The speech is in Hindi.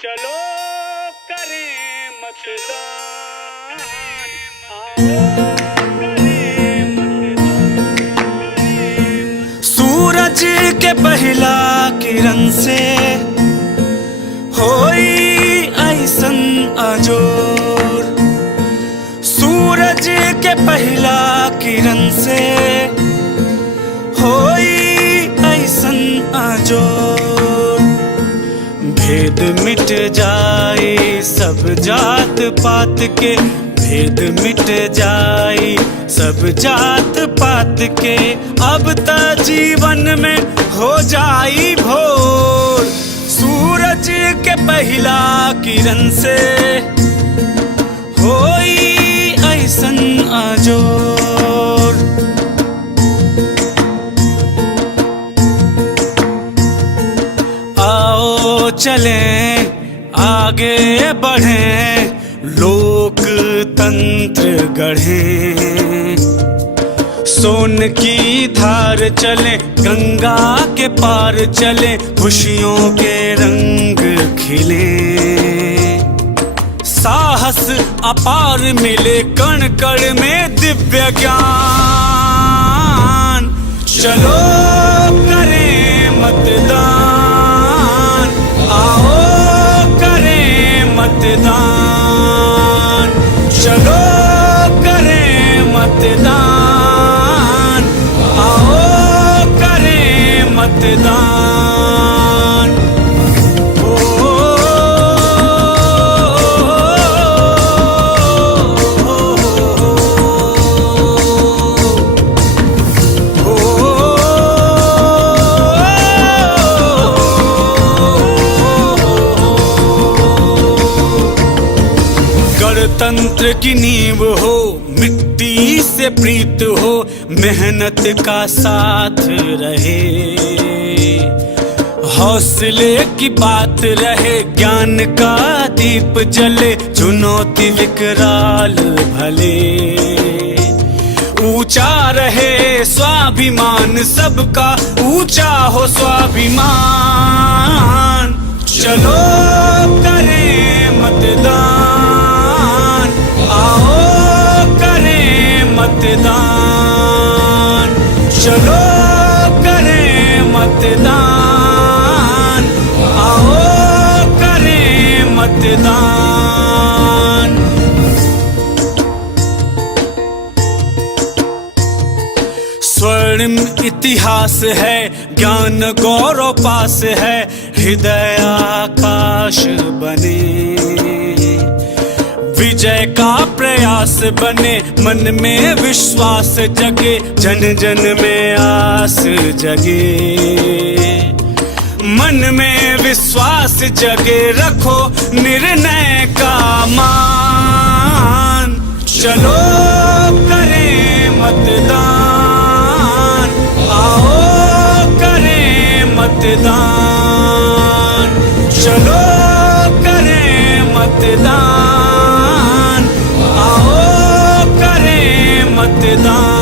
चलो करें मतदान, आओ करें मतदान। सूरज के पहला किरण से होई ऐसन अजोर, सूरज के पहला किरण से होई ऐसन अजोर। भेद मिट जाए सब जात पात के, भेद मिट जाए सब जात पात के, अब त जीवन में हो जाई भोर। सूरज के पहला किरण से होई ऐसन अजोर। आओ चलें आगे बढ़ें, लोकतंत्र गढ़ें, सोन की धार चले, गंगा के पार चले, खुशियों के रंग खिले, साहस अपार मिले, कण कण में दिव्य ज्ञान। चलो करें मतदान, आओ करें मतदान, चलो करें मतदान, आओ करें मतदान। गणतंत्र की नींव हो, मिट्टी से प्रीत हो, मेहनत का साथ रहे, हौसले की बात रहे, ज्ञान का दीप जले, चुनौती विकराल भले, ऊंचा रहे स्वाभिमान सबका, ऊंचा हो स्वाभिमान। चलो करें मतदान, आओ करें मतदान, चलो करें मतदान, आओ करें मतदान। स्वर्णिम इतिहास है, ज्ञान गौरव पास है, हृदय आकाश बने, विजय का प्रयास बने, मन में विश्वास जगे, जन जन में आस जगे, मन में विश्वास जगे, रखो निर्णय का मान। चलो करें मतदान, आओ करें मतदान, चलो करें मतदान, आओ करें मतदान।